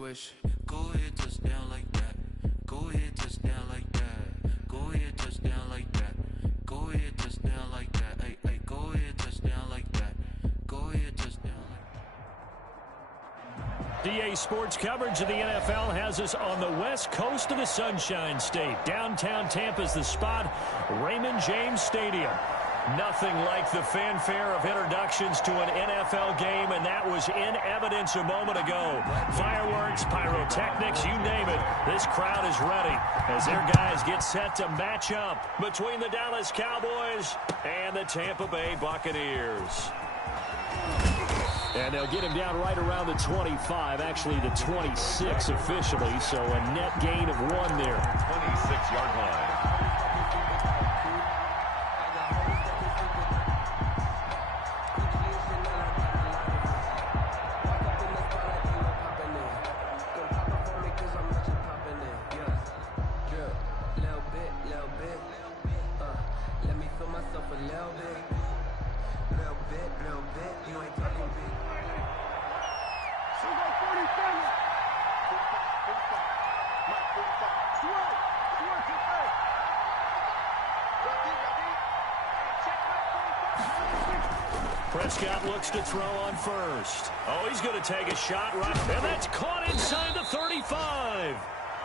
swish. Go ahead, touchdown like that. Go ahead, touchdown like that. Go ahead, touchdown like that. Go ahead, touchdown like that. Hey, hey, go ahead, touchdown like that. Go ahead, touchdown like that. DA Sports coverage of the NFL has us on the west coast of the Sunshine State. Downtown Tampa's the spot, Raymond James Stadium. Nothing like the fanfare of introductions to an NFL game, and that was in evidence a moment ago. Fireworks, pyrotechnics, you name it. This crowd is ready as their guys get set to match up between the Dallas Cowboys and the Tampa Bay Buccaneers. And they'll get him down right around the 25, actually the 26 officially, so a net gain of 1 there. 26-yard line. Prescott looks to throw on first. Oh, he's going to take a shot right. And that's caught inside the 35.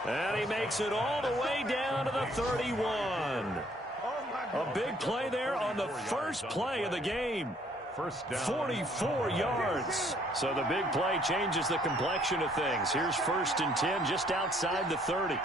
And he makes it all the way down to the 31. A big play there on the first play of the game. First down. 44 yards. So the big play changes the complexion of things. Here's 1st and 10 just outside the 30.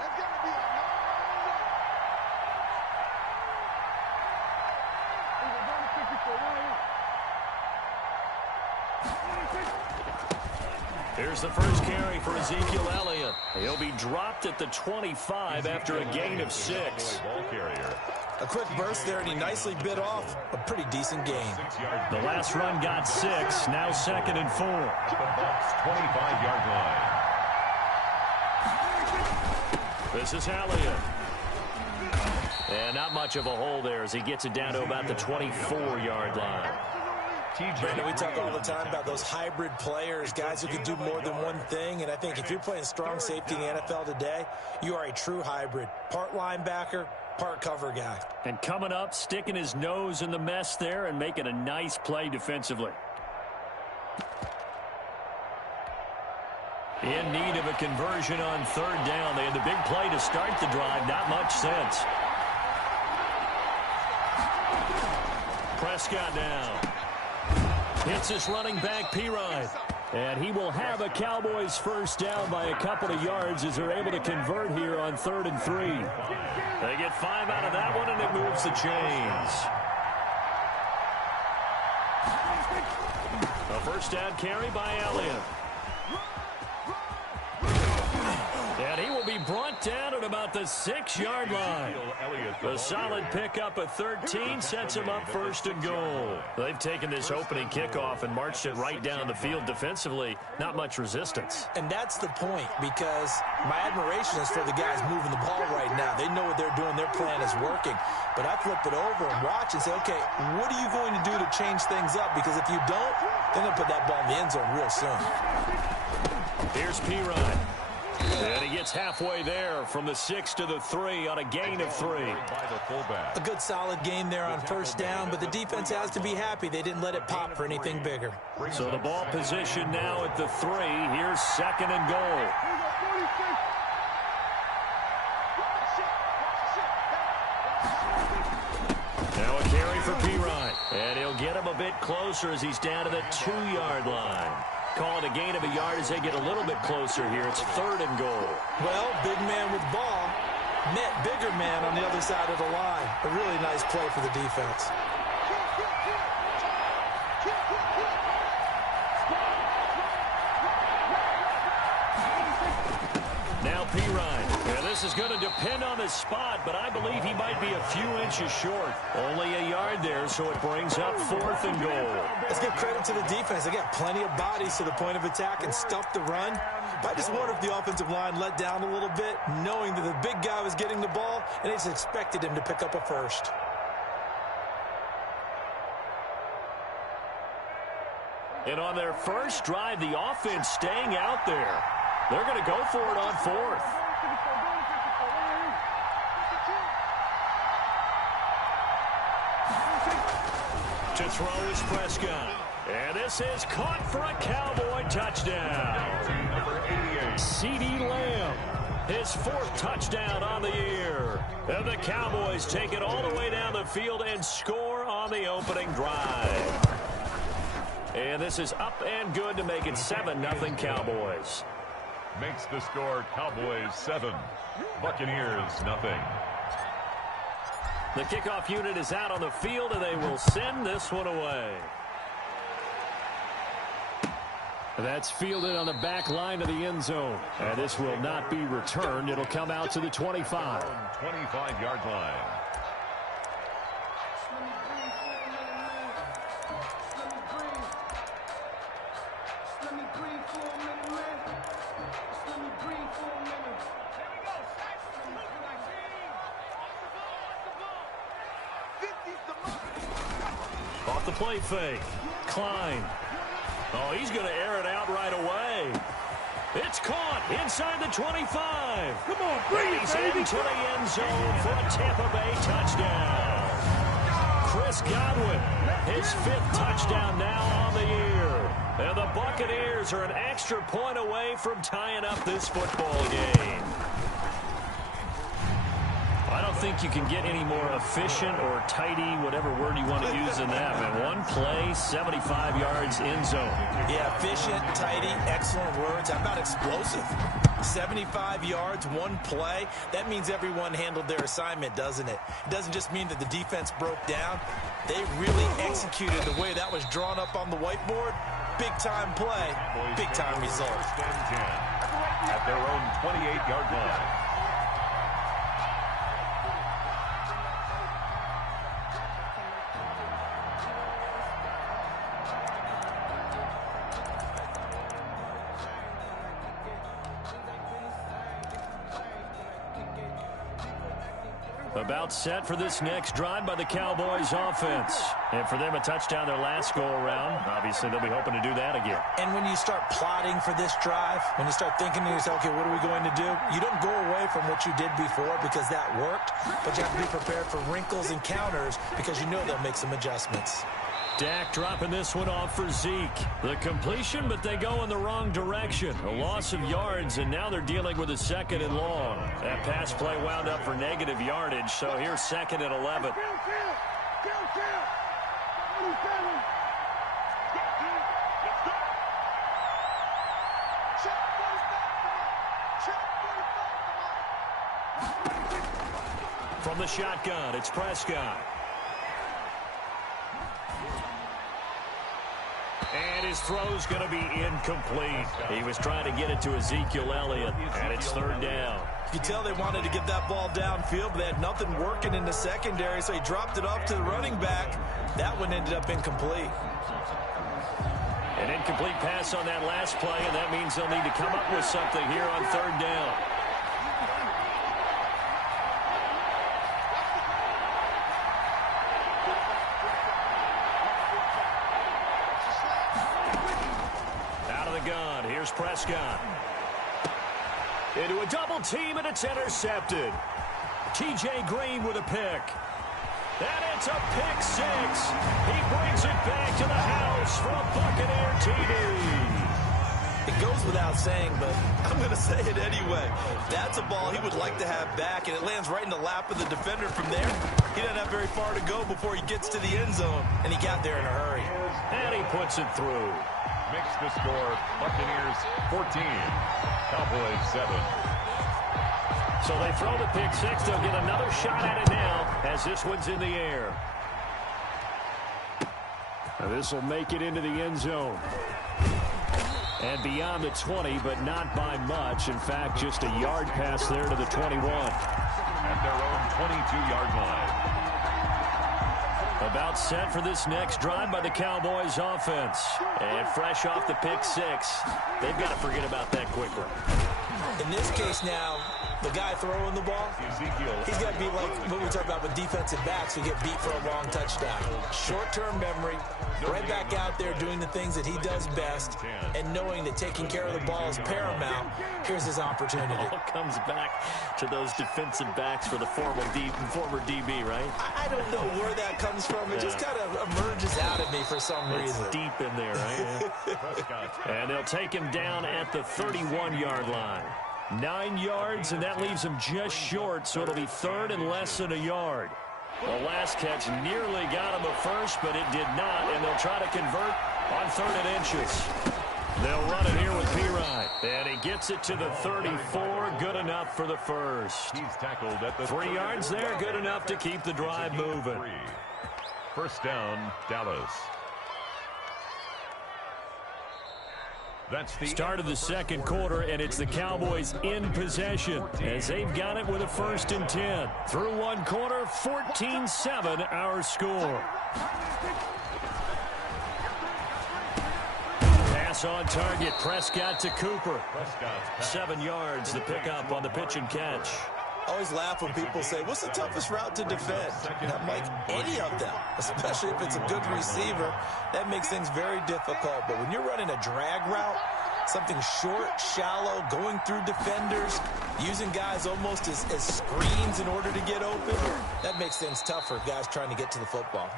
Here's the first carry for Ezekiel Elliott. He'll be dropped at the 25 after a gain of 6. Ball carrier. A quick burst there, and he nicely bit off a pretty decent gain. The last run got 6, now 2nd and 4. The Bucs 25-yard line. This is Elliott. And not much of a hole there as he gets it down to about the 24-yard line. Brandon, we talk all the time about those hybrid players, guys who can do more than one thing, and I think if you're playing strong safety in the NFL today, you are a true hybrid. Part linebacker, part cover guy. And coming up, sticking his nose in the mess there and making a nice play defensively. In need of a conversion on 3rd down. They had the big play to start the drive. Not much sense. Prescott down. Hits his running back, Pirine. And he will have a Cowboys first down by a couple of yards as they're able to convert here on 3rd and 3. They get 5 out of that one, and it moves the chains. A first down carry by Elliott. And he will be brought down at about the 6-yard line. The solid pickup of 13 sets him up 1st and goal. They've taken this opening kickoff and marched it right down the field defensively. Not much resistance. And that's the point, because my admiration is for the guys moving the ball right now. They know what they're doing. Their plan is working. But I flip it over and watch and say, okay, what are you going to do to change things up? Because if you don't, they're going to put that ball in the end zone real soon. Here's Pirine. And he gets halfway there from the 6 to the 3 on a gain of 3. A good solid gain there on 1st down, but the defense has to be happy they didn't let it pop for anything bigger. So the ball position now at the 3. Here's 2nd and goal. Now a carry for Pirine. And he'll get him a bit closer as he's down to the 2-yard line. Call it a gain of a yard as they get a little bit closer here. It's 3rd and goal. Well, big man with ball met bigger man on the other side of the line. A really nice play for the defense. Now Pirine. Yeah, this is going to depend on his spot, but I believe he might be a few inches short. Only a yard there, so it brings up 4th and goal. Let's give credit to the defense. They got plenty of bodies to the point of attack and stuff the run. But I just wonder if the offensive line let down a little bit, knowing that the big guy was getting the ball, and they just expected him to pick up a first. And on their first drive, the offense staying out there. They're going to go for it on fourth. To throw is Prescott. And this is caught for a Cowboy touchdown. CeeDee Lamb, his fourth touchdown on the year. And the Cowboys take it all the way down the field and score on the opening drive. And this is up and good to make it 7-0 Cowboys. Makes the score Cowboys 7, Buccaneers 0. The kickoff unit is out on the field, and they will send this one away. That's fielded on the back line of the end zone. And this will not be returned. It'll come out to the 25. 25-yard line. Off the play fake. Klein. Oh, he's going to air it out right away. It's caught inside the 25. Come on, bring it, baby. Into the end zone for a Tampa Bay touchdown. Chris Godwin, his fifth touchdown now on the year. And the Buccaneers are an extra point away from tying up this football game. I don't think you can get any more efficient or tidy, whatever word you want to use in that, man. One play, 75 yards in zone. Yeah, efficient, tidy, excellent words. How about explosive? 75 yards, one play. That means everyone handled their assignment, doesn't it? It doesn't just mean that the defense broke down. They really executed the way that was drawn up on the whiteboard. Big-time play, big-time result. At their own 28-yard line. About set for this next drive by the Cowboys offense. And for them, a touchdown their last go-around. Obviously, they'll be hoping to do that again. And when you start plotting for this drive, when you start thinking to yourself, okay, what are we going to do? You don't go away from what you did before because that worked, but you have to be prepared for wrinkles and counters because you know they'll make some adjustments. Dak dropping this one off for Zeke. The completion, but they go in the wrong direction. A loss of yards, and now they're dealing with a 2nd and long. That pass play wound up for negative yardage, so here's 2nd and 11. From the shotgun, it's Prescott. And his throw's going to be incomplete. He was trying to get it to Ezekiel Elliott, and it's 3rd down. You can tell they wanted to get that ball downfield, but they had nothing working in the secondary, so he dropped it off to the running back. That one ended up incomplete. An incomplete pass on that last play, and that means they'll need to come up with something here on 3rd down. Here's Prescott. Into a double team, and it's intercepted. T.J. Green with a pick. And it's a pick 6. He brings it back to the house for a Buccaneer TD. It goes without saying, but I'm going to say it anyway. That's a ball he would like to have back, and it lands right in the lap of the defender from there. He doesn't have very far to go before he gets to the end zone, and he got there in a hurry. And he puts it through. Makes the score Buccaneers 14, Cowboys 7. So they throw the pick 6. They'll get another shot at it now as this one's in the air. This will make it into the end zone. And beyond the 20, but not by much. In fact, just a yard pass there to the 21. At their own 22-yard line. About set for this next drive by the Cowboys offense. And fresh off the pick 6. They've got to forget about that quickly. In this case now, The guy throwing the ball, he's got to be like what we talk about with defensive backs who get beat for a long touchdown. Short-term memory, right back out there doing the things that he does best, and knowing that taking care of the ball is paramount. Here's his opportunity. It all comes back to those defensive backs for the former DB, right? I don't know where that comes from. It just kind of emerges out of me for some reason. It's deep in there, right? And they'll take him down at the 31-yard line. 9 yards, and that leaves him just short, so it'll be third and less than a yard. The last catch nearly got him a first, but it did not, and they'll try to convert on 3rd and inches. They'll run it here with P-Ride, and he gets it to the 34, good enough for the first. He's tackled at the 3 yards there, good enough to keep the drive moving. First down, Dallas. That's the start of the second quarter, and it's the Cowboys in possession as they've got it with a 1st and 10. Through one quarter, 14-7 our score. Pass on target, Prescott to Cooper. 7 yards, the pickup on the pitch and catch. I always laugh when people say, what's the toughest route to defend? And I'm like, any of them, especially if it's a good receiver. That makes things very difficult. But when you're running a drag route, something short, shallow, going through defenders, using guys almost as screens in order to get open, that makes things tougher, guys trying to get to the football.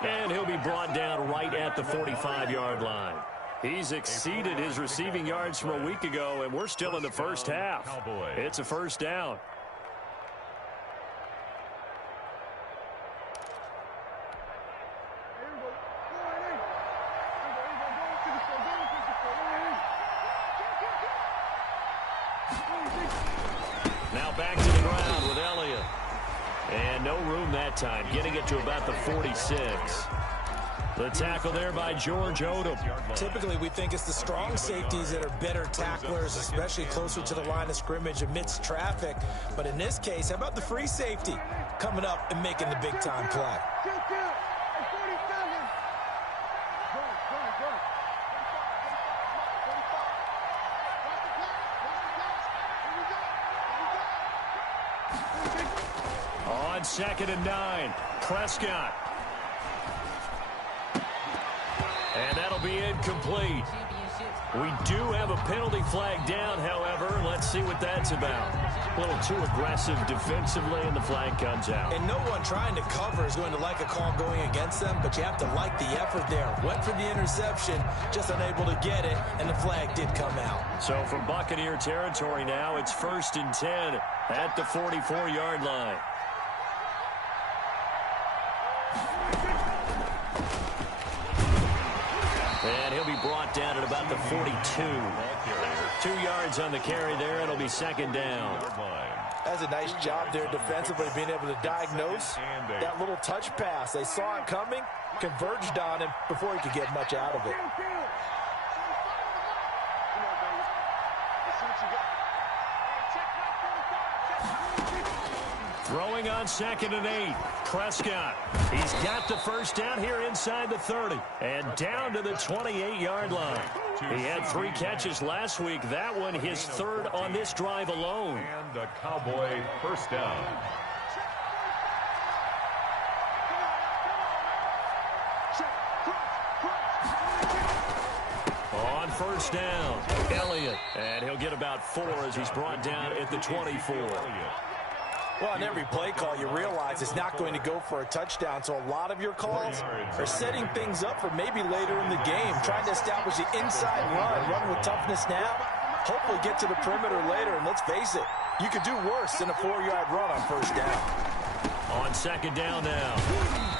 And he'll be brought down right at the 45-yard line. He's exceeded his receiving yards from a week ago, and we're still in the first half. It's a first down. Now back to the ground with Elliott. And no room that time, getting it to about the 46. The tackle there by George Odom. Typically, we think it's the strong safeties that are better tacklers, especially closer to the line of scrimmage amidst traffic. But in this case, how about the free safety coming up and making the big-time play? On 2nd and 9, Prescott. And that'll be incomplete. We do have a penalty flag down, however. Let's see what that's about. A little too aggressive defensively, and the flag comes out. And no one trying to cover is going to like a call going against them, but you have to like the effort there. Went for the interception, just unable to get it, and the flag did come out. So from Buccaneer territory now, it's 1st and 10 at the 44-yard line. And he'll be brought down at about the 42. 2 yards on the carry there. It'll be 2nd down. That's a nice job there defensively, being able to diagnose that little touch pass. They saw it coming, converged on him before he could get much out of it. Throwing on 2nd and 8. Prescott. He's got the first down here inside the 30. And down to the 28-yard line. He had 3 catches last week. That one his 3rd on this drive alone. And a Cowboy first down. On 1st down, Elliott. And he'll get about 4 as he's brought down at the 24. Well, on every play call, you realize it's not going to go for a touchdown, so a lot of your calls are setting things up for maybe later in the game, trying to establish the inside run with toughness now, hopefully get to the perimeter later, and let's face it, you could do worse than a 4-yard run on 1st down. On 2nd down now,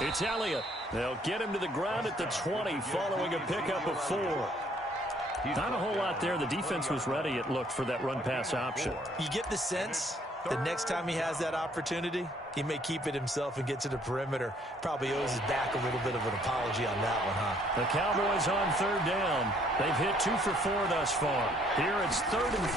it's Elliott. They'll get him to the ground at the 20 following a pickup of 4. Not a whole lot there. The defense was ready, it looked, for that run-pass option. You get the sense the next time he has that opportunity, he may keep it himself and get to the perimeter. Probably owes his back a little bit of an apology on that one, huh? The Cowboys on 3rd down. They've hit 2 for 4 thus far. Here it's 3rd and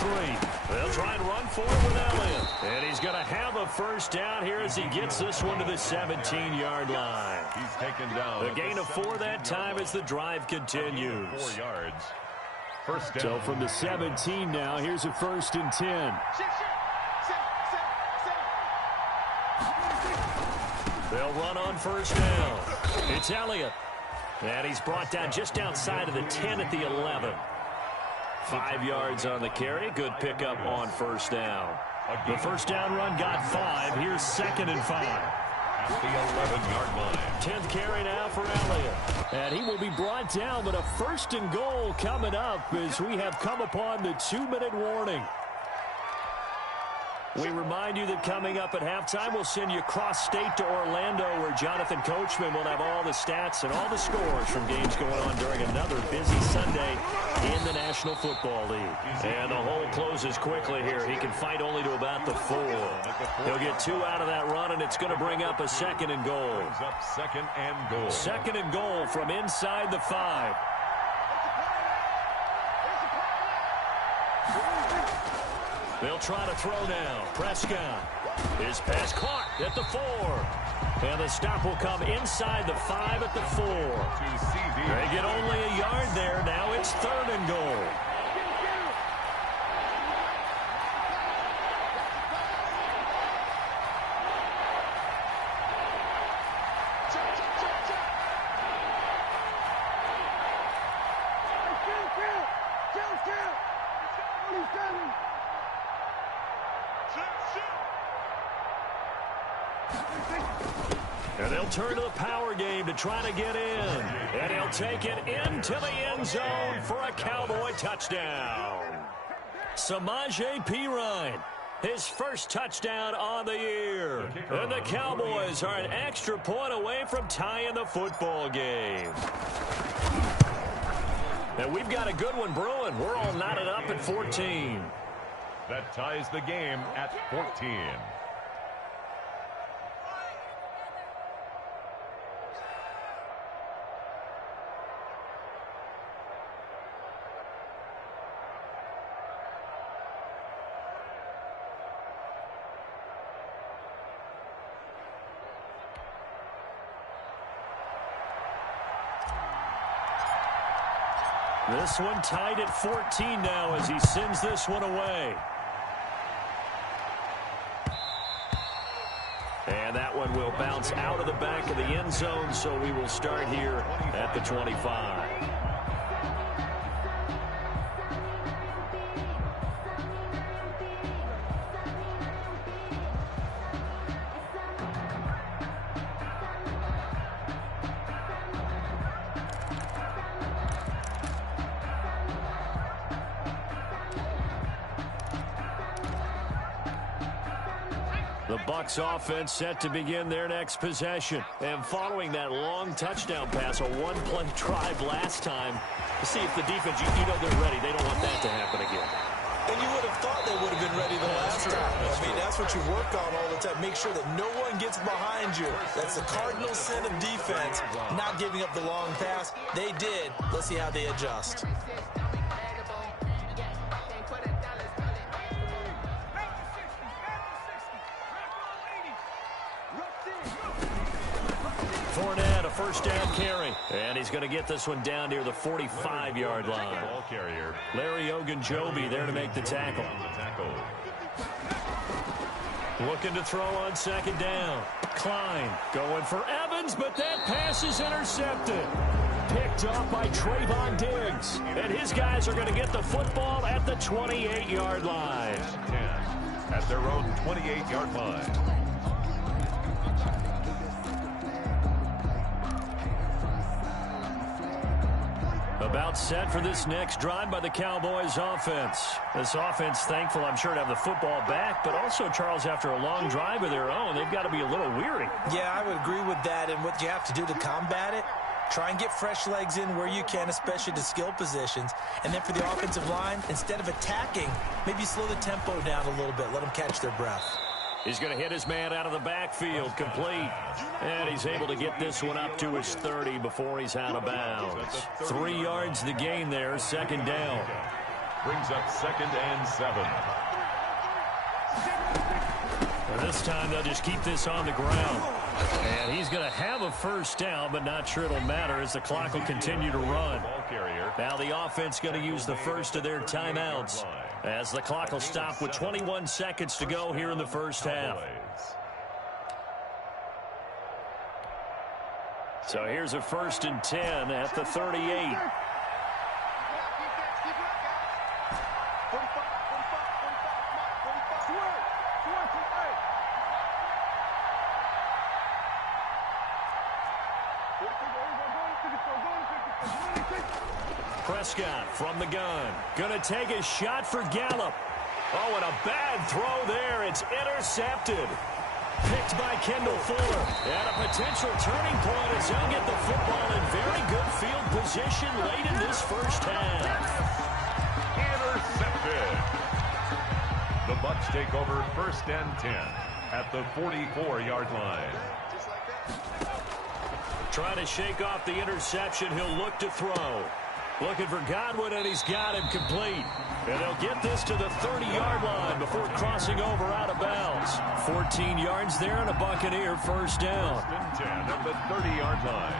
3. They'll try and run for it with Elliott. And he's going to have a first down here as he gets this one to the 17-yard line. He's taken down. The gain of 4 that time as the drive continues. 4 yards. First down. So from the 17 now, here's a 1st and 10. They'll run on first down. It's Elliott. And he's brought down just outside of the 10 at the 11. 5 yards on the carry. Good pickup on first down. The first down run got 5. Here's 2nd and 5. At the 11-yard line. 10th carry now for Elliott. And he will be brought down, but a 1st and goal coming up as we have come upon the 2-minute warning. We remind you that coming up at halftime, we'll send you cross-state to Orlando, where Jonathan Coachman will have all the stats and all the scores from games going on during another busy Sunday in the National Football League. And the hole closes quickly here. He can fight only to about the 4. He'll get 2 out of that run, and it's going to bring up a 2nd and goal. 2nd and goal. 2nd and goal from inside the 5. They'll try to throw now. Prescott. His pass caught at the 4. And the stop will come inside the 5 at the 4. They get only a yard there. Now it's 3rd and goal. And they'll turn to the power game to try to get in. And he'll take it into the end zone for a Cowboy touchdown. Samaje Perine, his first touchdown on the year. And the Cowboys are an extra point away from tying the football game. And we've got a good one brewing. We're all knotted up at 14. That ties the game at 14. This one tied at 14 now as he sends this one away. And that one will bounce out of the back of the end zone, so we will start here at the 25. The Bucs offense set to begin their next possession. And following that long touchdown pass, a one-play drive last time, to see if the defense, you know they're ready. They don't want that to happen again. And you would have thought they would have been ready the last time. I mean, that's what you work on all the time. Make sure that no one gets behind you. That's the cardinal sin of defense, not giving up the long pass. They did. Let's see how they adjust. Fournette, a first down carry. And he's going to get this one down near the 45-yard line. Ball carrier. Larry Ogunjobi there to make the tackle. Looking to throw on second down. Klein going for Evans, but that pass is intercepted. Picked off by Trayvon Diggs. And his guys are going to get the football at the 28-yard line. 10 at their own 28-yard line. About set for this next drive by the Cowboys offense. This offense thankful, I'm sure, to have the football back, but also, Charles, after a long drive of their own, they've got to be a little weary. Yeah, I would agree with that, and what you have to do to combat it, try and get fresh legs in where you can, especially to skill positions. And then for the offensive line, instead of attacking, maybe slow the tempo down a little bit, let them catch their breath. He's going to hit his man out of the backfield, complete. And he's able to get this one up to his 30 before he's out of bounds. 3 yards the gain there, second down. Brings up 2nd and 7. And this time they'll just keep this on the ground. And he's going to have a first down, but not sure it'll matter as the clock will continue to run. Now the offense going to use the first of their timeouts as the clock will stop with 21 seconds to go here in the first half. So here's a 1st and 10 at the 38. Prescott from the gun. Gonna take a shot for Gallup. Oh, and a bad throw there. It's intercepted. Picked by Kendall Fuller. And a potential turning point as he'll get the football in very good field position late in this first half. Intercepted. The Bucs take over 1st and 10 at the 44-yard line. Trying to shake off the interception. He'll look to throw. Looking for Godwin, and he's got him complete. And they'll get this to the 30-yard line before crossing over out of bounds. 14 yards there and a Buccaneer first down. 1st and 10 at the 30-yard line.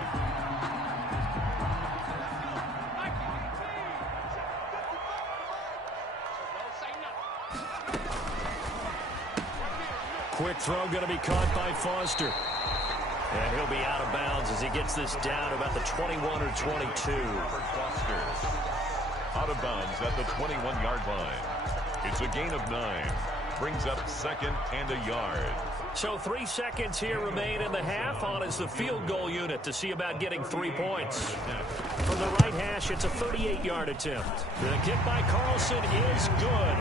Quick throw going to be caught by Foster. And he'll be out of bounds as he gets this down to about the 21 or 22. Foster out of bounds at the 21-yard line. It's a gain of 9. Brings up 2nd and a yard. So 3 seconds here remain in the half. On is the field goal unit to see about getting 3 points. From the right hash, it's a 38-yard attempt. The kick by Carlson is good.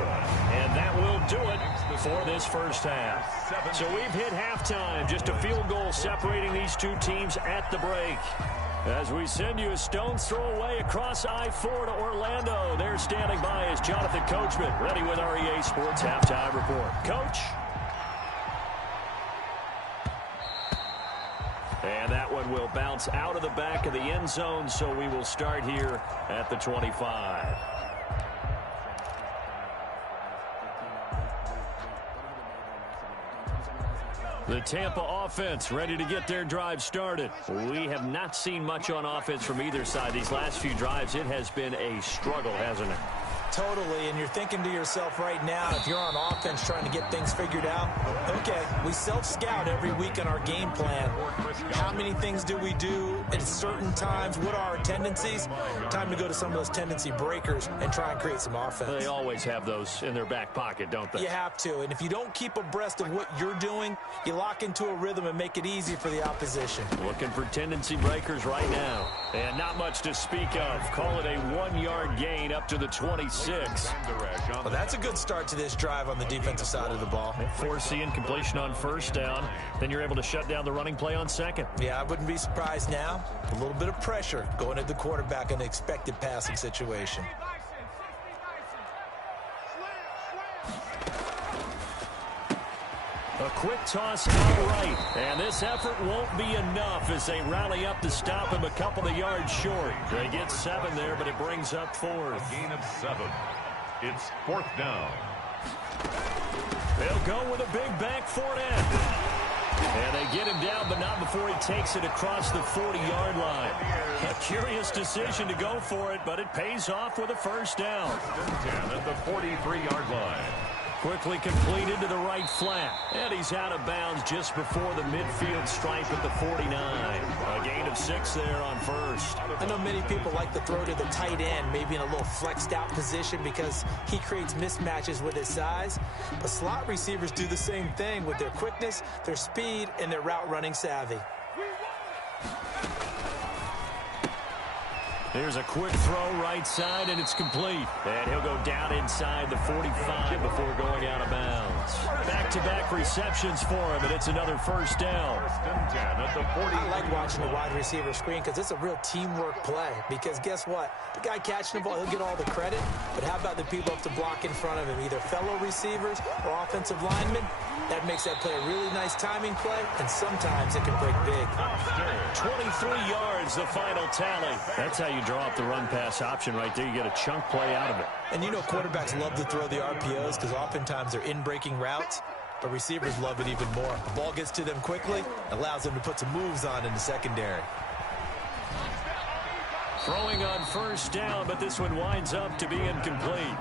And that will do it for this first half. So we've hit halftime. Just a field goal separating these two teams at the break. As we send you a stone's throw away across I-4 to Orlando. There standing by is Jonathan Coachman, ready with our EA Sports Halftime Report. Coach? And that one will bounce out of the back of the end zone, so we will start here at the 25. The Tampa offense ready to get their drive started. We have not seen much on offense from either side. These last few drives, it has been a struggle, hasn't it? Totally, and you're thinking to yourself right now, if you're on offense trying to get things figured out, okay, we self-scout every week in our game plan. How many things do we do at certain times? What are our tendencies? Time to go to some of those tendency breakers and try and create some offense. They always have those in their back pocket, don't they? You have to, and if you don't keep abreast of what you're doing, you lock into a rhythm and make it easy for the opposition. Looking for tendency breakers right now. And not much to speak of. Call it a 1-yard gain up to the 26. Well, that's a good start to this drive on the defensive side of the ball. Forcing completion on first down. Then you're able to shut down the running play on second. Yeah, I wouldn't be surprised now. A little bit of pressure going at the quarterback in an expected passing situation. A quick toss out right. And this effort won't be enough as they rally up to stop him a couple of yards short. They get 7 there, but it brings up 4th. A gain of 7. It's 4th down. They'll go with a big back foot end. And they get him down, but not before he takes it across the 40-yard line. A curious decision to go for it, but it pays off with a first down. 10 at the 43-yard line. Quickly completed to the right flat. And he's out of bounds just before the midfield stripe at the 49. A gain of 6 there on first. I know many people like to throw to the tight end, maybe in a little flexed out position because he creates mismatches with his size. But slot receivers do the same thing with their quickness, their speed, and their route running savvy. There's a quick throw right side, and it's complete. And he'll go down inside the 45 before going out of bounds. Back-to-back receptions for him, and it's another first down. 1st and 10 at the 40. I like watching the wide receiver screen because it's a real teamwork play. Because guess what? The guy catching the ball, he'll get all the credit. But how about the people up to block in front of him, either fellow receivers or offensive linemen? That makes that play a really nice timing play, and sometimes it can break big. 23 yards, the final tally. That's how you draw up the run-pass option right there. You get a chunk play out of it. And you know quarterbacks love to throw the RPOs because oftentimes they're in-breaking routes, but receivers love it even more. The ball gets to them quickly, allows them to put some moves on in the secondary. Throwing on first down, but this one winds up to be incomplete.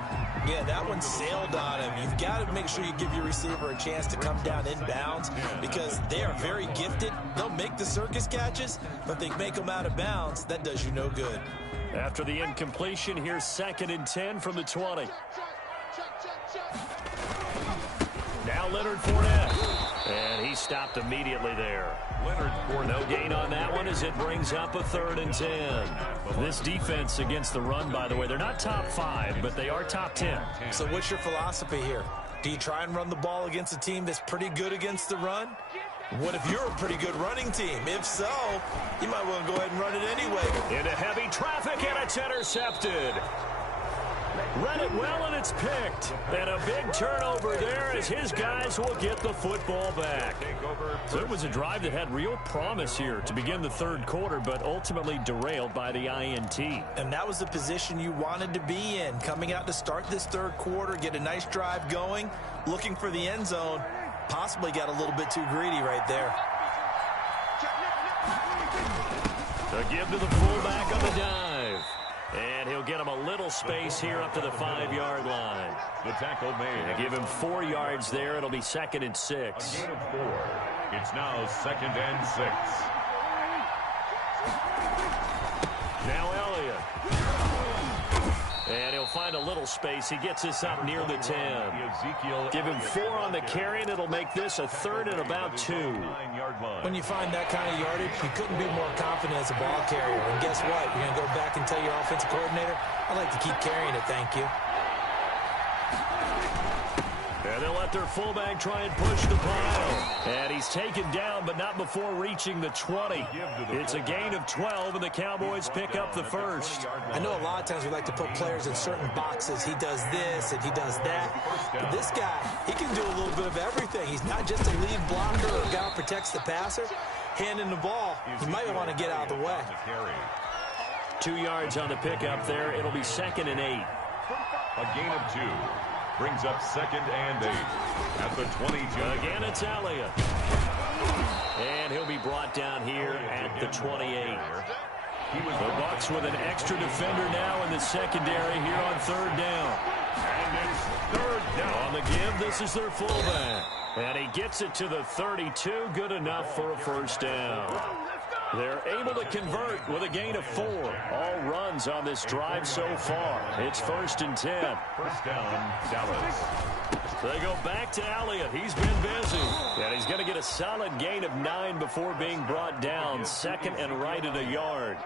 Yeah, that one sailed on him. You've got to make sure you give your receiver a chance to come down inbounds because they are very gifted They'll make the circus catches, but they make them out of bounds. That does you no good. After the incompletion, here's 2nd and 10 from the 20. Now Leonard Fournette. And he stopped immediately there. Leonard Fournette. No gain on that one as it brings up a 3rd and 10. This defense against the run, by the way, they're not top 5, but they are top 10. So what's your philosophy here? Do you try and run the ball against a team that's pretty good against the run? What if you're a pretty good running team? If so, you might want to go ahead and run it anyway. Into heavy traffic, and it's intercepted. Read it well, and it's picked. And a big turnover there as his guys will get the football back. So it was a drive that had real promise here to begin the 3rd quarter, but ultimately derailed by the INT. And that was the position you wanted to be in, coming out to start this 3rd quarter, get a nice drive going, looking for the end zone. Possibly got a little bit too greedy right there. To give to the fullback on the dive. And he'll get him a little space here up to the 5-yard line. The tackle made. They give him 4 yards there. It'll be 2nd and 6. A gain of 4. It's now 2nd and 6. Now Elliott. And he'll find a little space. He gets this up near the 10. Give him 4 on the carry, and it'll make this a 3rd and about 2. When you find that kind of yardage, you couldn't be more confident as a ball carrier. And guess what? You're going to go back and tell your offensive coordinator, I'd like to keep carrying it, thank you. And they'll let their fullback try and push the pile. And he's taken down, but not before reaching the 20. It's a gain of 12, and the Cowboys pick up the 1st. I know a lot of times we like to put players in certain boxes. He does this and he does that. But this guy, he can do a little bit of everything. He's not just a lead blocker or a guy who protects the passer. Handing the ball, he might want to get out of the way. 2 yards on the pickup there. It'll be 2nd and 8. A gain of 2. Brings up 2nd and 8 at the 22. Again, it's Elliott. And he'll be brought down here at the 28. The Bucs with an extra defender now in the secondary here on 3rd down. And it's 3rd down. On the give, this is their fullback. And he gets it to the 32. Good enough for a 1st down. They're able to convert with a gain of 4. All runs on this drive so far. It's 1st and 10. 1st down, Dallas. They go back to Elliott. He's been busy. And he's going to get a solid gain of 9 before being brought down. 2nd and right at a yard.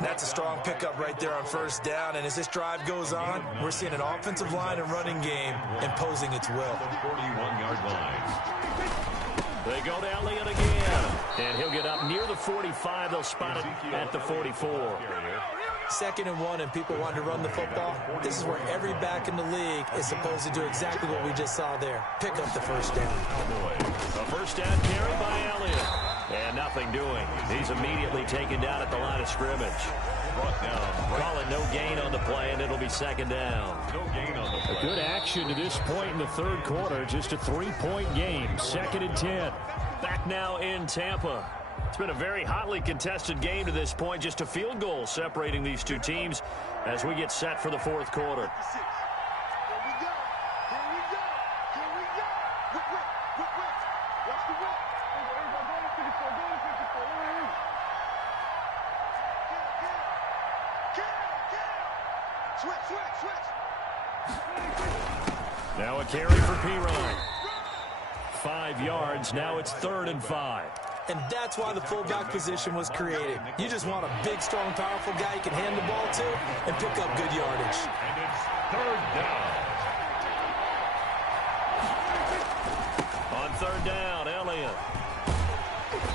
That's a strong pickup right there on 1st down. And as this drive goes on, we're seeing an offensive line and running game imposing its will. 41-yard line. They go to Elliott again. And he'll get up near the 45. They'll spot it at the 44. 2nd and 1, and people want to run the football. This is where every back in the league is supposed to do exactly what we just saw there. Pick up the 1st down. A 1st down carry by Elliott. And nothing doing. He's immediately taken down at the line of scrimmage. Brought down. Call it no gain on the play, and it'll be 2nd down. No gain on the play. Good action to this point in the 3rd quarter. Just a 3-point game. 2nd and 10. Back now in Tampa. It's been a very hotly contested game to this point. Just a field goal separating these two teams as we get set for the 4th quarter. Now a carry for Pirine. 5 yards. Now it's 3rd and 5. And that's why the fullback position was created. You just want a big, strong, powerful guy you can hand the ball to and pick up good yardage. And it's 3rd down. On 3rd down, Elliott.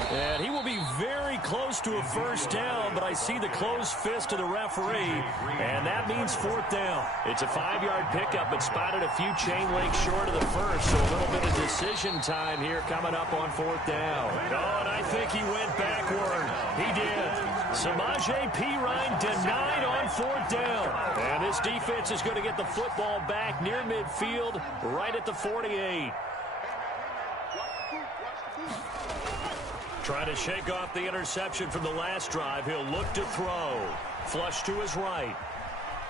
And he will be very close to a 1st down, but I see the closed fist of the referee, and that means 4th down. It's a 5-yard pickup, but spotted a few chain links short of the 1st, so a little bit of decision time here coming up on 4th down. Oh, and I think he went backward. He did. Samaje Perine denied on 4th down. And this defense is going to get the football back near midfield, right at the 48. Trying to shake off the interception from the last drive. He'll look to throw. Flush to his right.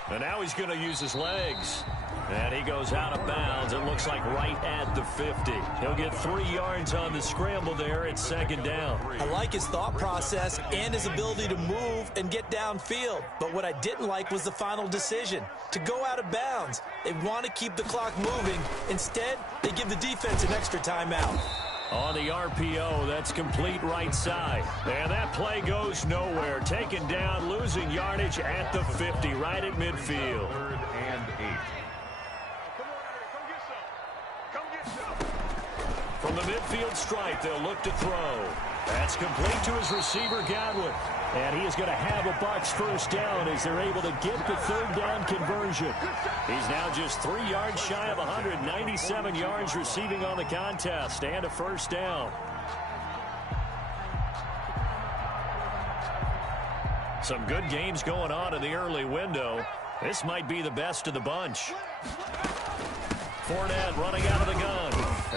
And now he's going to use his legs. And he goes out of bounds. It looks like right at the 50. He'll get 3 yards on the scramble there at second down. I like his thought process and his ability to move and get downfield. But what I didn't like was the final decision, to go out of bounds. They want to keep the clock moving. Instead, they give the defense an extra timeout. On the RPO, that's complete right side. And that play goes nowhere. Taken down, losing yardage at the 50, right at midfield. 3rd and 8. From the midfield stripe, they'll look to throw. That's complete to his receiver, Godwin. And he is going to have a Bucs first down as they're able to get the 3rd down conversion. He's now just 3 yards shy of 197 yards receiving on the contest and a first down. Some good games going on in the early window. This might be the best of the bunch. Fournette running out of the gun.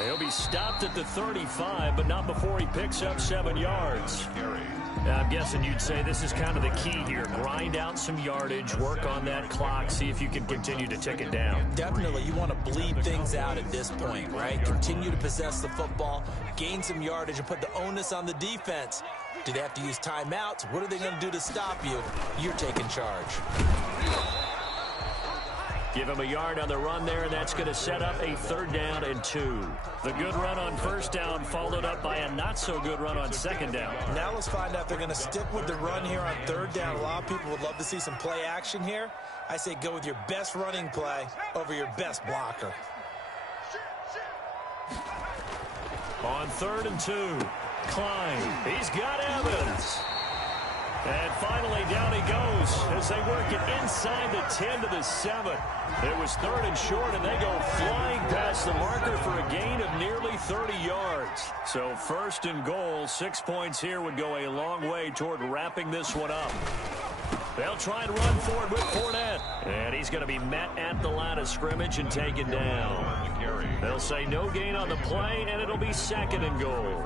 He'll be stopped at the 35, but not before he picks up 7 yards. I'm guessing you'd say this is kind of the key here. Grind out some yardage, work on that clock, see if you can continue to tick it down. Definitely, you want to bleed things out at this point, right? Continue to possess the football, gain some yardage, and put the onus on the defense. Do they have to use timeouts? What are they going to do to stop you? You're taking charge. Give him a yard on the run there, and that's going to set up a 3rd down and 2. The good run on first down followed up by a not-so-good run on second down. Now let's find out if they're going to stick with the run here on 3rd down. A lot of people would love to see some play action here. I say go with your best running play over your best blocker. On 3rd and 2, Klein. He's got Evans. And finally, down he goes as they work it inside the 10 to the 7. It was 3rd and short, and they go flying past the marker for a gain of nearly 30 yards. So 1st and goal, 6 points here would go a long way toward wrapping this one up. They'll try and run forward with Fournette. And he's going to be met at the line of scrimmage and taken down. They'll say no gain on the play, and it'll be 2nd and goal.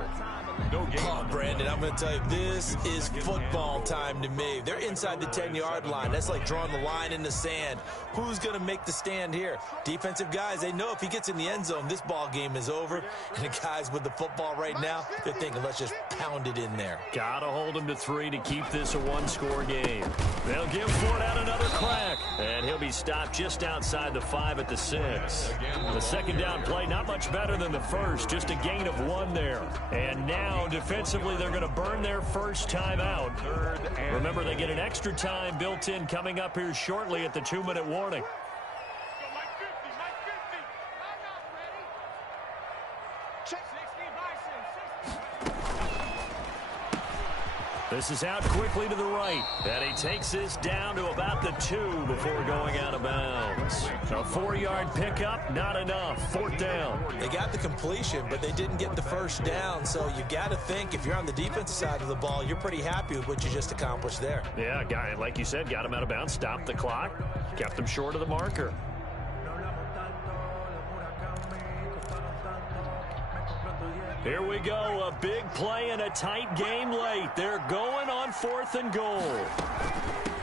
Oh, Brandon, I'm going to tell you, this is football time to me. They're inside the 10-yard line. That's like drawing the line in the sand. Who's going to make the stand here? Defensive guys, they know if he gets in the end zone, this ball game is over. And the guys with the football right now, they're thinking, let's just pound it in there. Got to hold him to 3 to keep this a 1-score game. They'll give Fournette another crack. And he'll be stopped just outside the 5 at the 6. The 2nd down play, not much better than the first, just a gain of 1 there. And now, defensively, they're going to burn their first time out. Remember, they get an extra time built in coming up here shortly at the 2-minute warning. This is out quickly to the right. And he takes this down to about the 2 before going out of bounds. A 4-yard pickup, not enough. 4th down. They got the completion, but they didn't get the first down. So you got to think if you're on the defensive side of the ball, you're pretty happy with what you just accomplished there. Yeah, guy, like you said, got him out of bounds, stopped the clock, kept him short of the marker. Here we go, a big play and a tight game late. They're going on 4th and goal.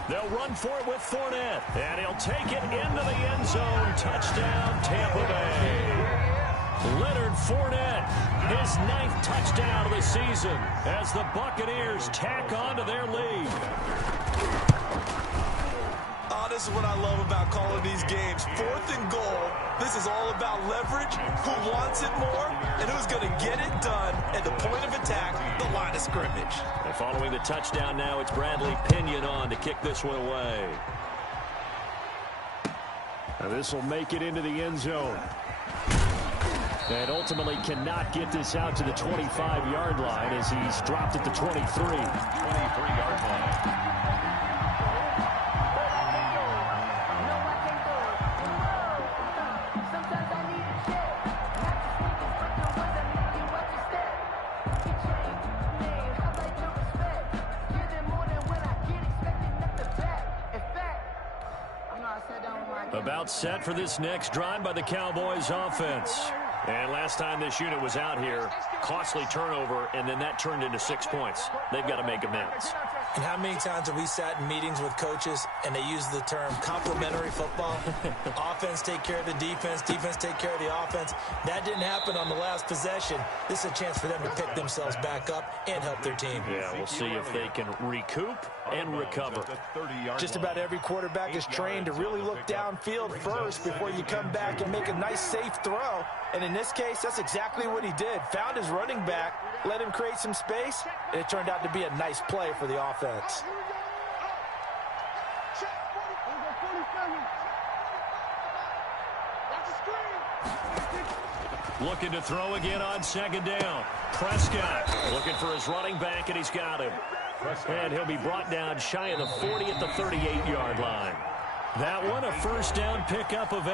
They'll run for it with Fournette, and he'll take it into the end zone. Touchdown, Tampa Bay. Leonard Fournette, his 9th touchdown of the season as the Buccaneers tack on to their lead. Oh, this is what I love about calling these games. 4th and goal. This is all about leverage, who wants it more, and who's going to get it done at the point of attack, the line of scrimmage. And following the touchdown now, it's Bradley Pinion on to kick this one away. Now this will make it into the end zone. And ultimately cannot get this out to the 25-yard line as he's dropped at the 23. 23-yard line. About set for this next drive by the Cowboys offense. And last time this unit was out here, costly turnover, and then that turned into 6 points. They've got to make amends. And how many times have we sat in meetings with coaches and they use the term complementary football? Offense take care of the defense, defense take care of the offense. That didn't happen on the last possession. This is a chance for them to pick themselves back up and help their team. Yeah, we'll see if they can recoup and recover. Just about every quarterback is trained to really look downfield first before you come back and make a nice, safe throw. And in this case, that's exactly what he did. Found his running back, let him create some space, and it turned out to be a nice play for the offense. Looking to throw again on second down. Prescott looking for his running back, and he's got him. And he'll be brought down shy of the 40 at the 38-yard line. That one, a first down pickup of 8.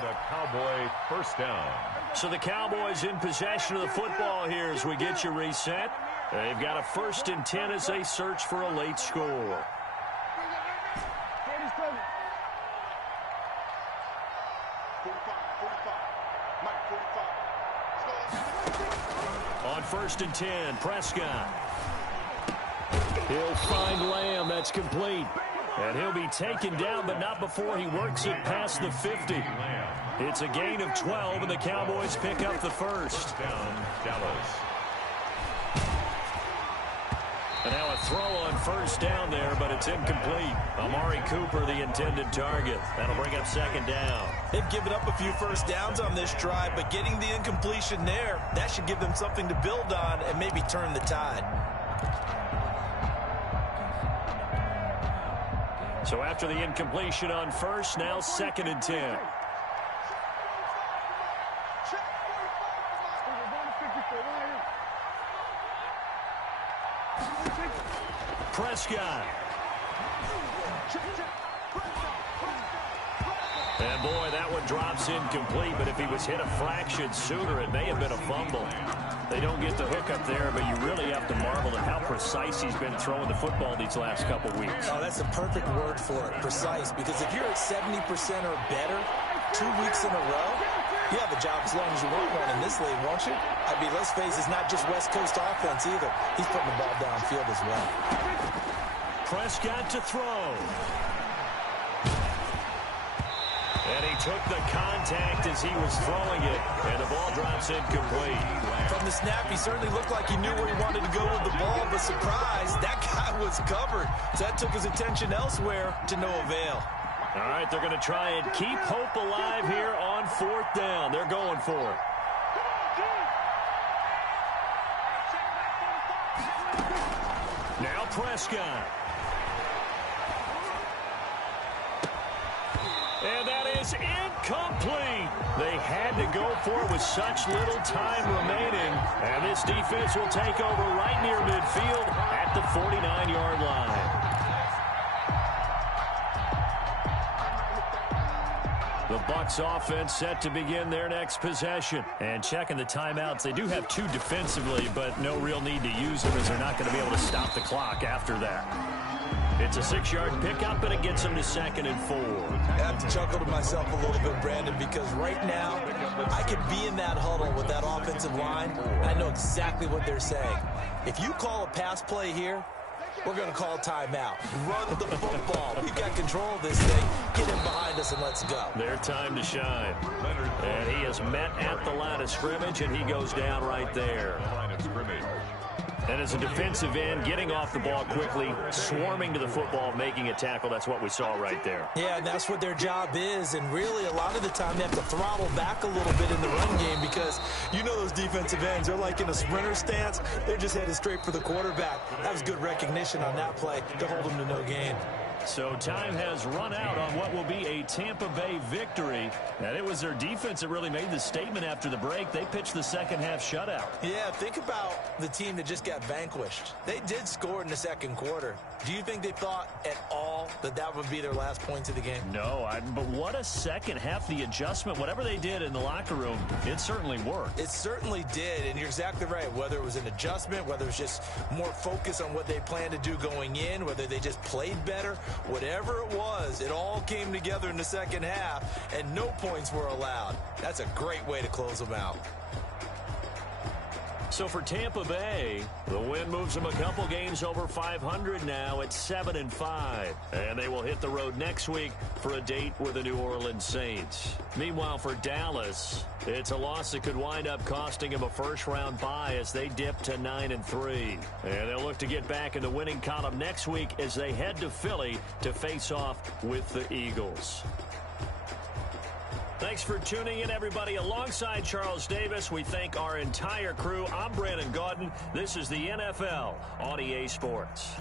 The Cowboy first down. So the Cowboys in possession of the football here as we get you reset. They've got a 1st and 10 as they search for a late score. On 1st and 10, Prescott. He'll find Lamb. That's complete. And he'll be taken down, but not before he works it past the 50. It's a gain of 12, and the Cowboys pick up the first. Down, Dallas. And now a throw on first down there, but it's incomplete. Amari Cooper, the intended target. That'll bring up second down. They've given up a few first downs on this drive, but getting the incompletion there, that should give them something to build on and maybe turn the tide. So after the incompletion on first, now 2nd and 10. Prescott. And boy, that one drops incomplete, but if he was hit a fraction sooner, it may have been a fumble. They don't get the hook up there, but you really have to marvel at how precise he's been throwing the football these last couple weeks. Oh, that's the perfect word for it, precise, because if you're at 70% or better 2 weeks in a row, you have a job as long as you want one in this league, won't you? I mean, let's face it, it's not just West Coast offense either. He's putting the ball downfield as well. Prescott to throw. And he took the contact as he was throwing it, and the ball drops incomplete. From the snap, he certainly looked like he knew where he wanted to go with the ball, but surprise, that guy was covered. So that took his attention elsewhere to no avail. All right, they're going to try and keep hope alive here on 4th down. They're going for it. Now Prescott. And that is incomplete. They had to go for it with such little time remaining. And this defense will take over right near midfield at the 49-yard line. The Bucs offense set to begin their next possession. And checking the timeouts, they do have 2 defensively, but no real need to use them as they're not going to be able to stop the clock after that. It's a 6-yard pickup, and it gets them to 2nd and 4. I have to chuckle to myself a little bit, Brandon, because right now I could be in that huddle with that offensive line. I know exactly what they're saying. If you call a pass play here, we're going to call timeout. Run the football. We've got control of this thing. Get him behind us and let's go. Their time to shine. And he is met at the line of scrimmage, and he goes down right there. Line of scrimmage. And as a defensive end, getting off the ball quickly, swarming to the football, making a tackle, that's what we saw right there. Yeah, and that's what their job is. And really, a lot of the time, they have to throttle back a little bit in the run game because you know those defensive ends, they're like in a sprinter stance. They're just headed straight for the quarterback. That was good recognition on that play to hold them to no gain. So time has run out on what will be a Tampa Bay victory. And it was their defense that really made the statement after the break. They pitched the second-half shutout. Yeah, think about the team that just got vanquished. They did score in the second quarter. Do you think they thought at all that that would be their last points of the game? No, but what a second half. The adjustment, whatever they did in the locker room, it certainly worked. It certainly did, and you're exactly right. Whether it was an adjustment, whether it was just more focus on what they planned to do going in, whether they just played better, whatever it was, it all came together in the second half, and no points were allowed. That's a great way to close them out. So for Tampa Bay, the win moves them a couple games over 500 now at 7-5. And they will hit the road next week for a date with the New Orleans Saints. Meanwhile, for Dallas, it's a loss that could wind up costing them a first-round bye as they dip to 9-3. And they'll look to get back in the winning column next week as they head to Philly to face off with the Eagles. Thanks for tuning in, everybody. Alongside Charles Davis, we thank our entire crew. I'm Brandon Gaudin. This is the NFL on EA Sports.